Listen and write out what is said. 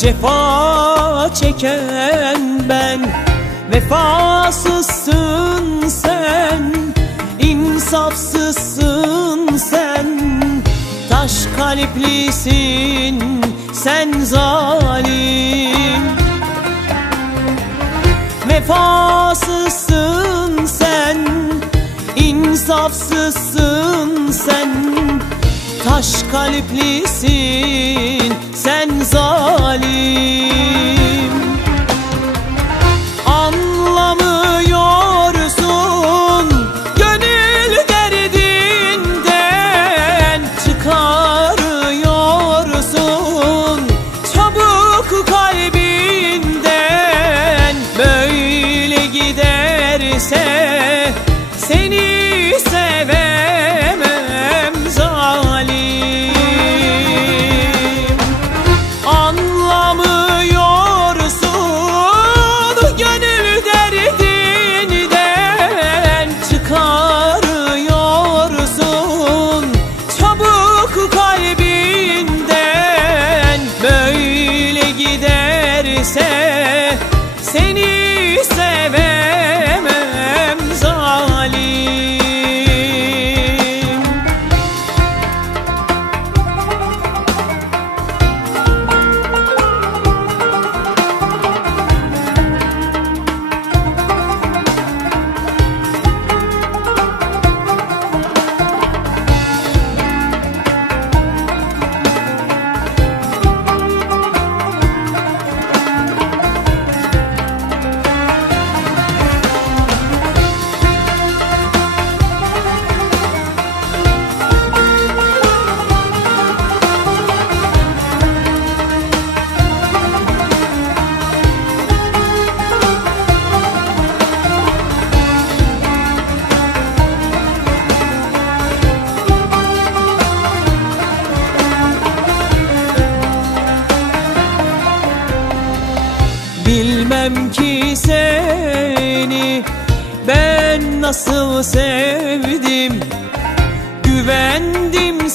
Cefa çeken ben Vefasızsın sen insafsızsın sen. Taş kalplisin sen zalim. Vefasızsın sen insafsızsın sen. Taş kalplisin sen zalim Bilmem ki seni. Ben nasıl sevdim Güvendim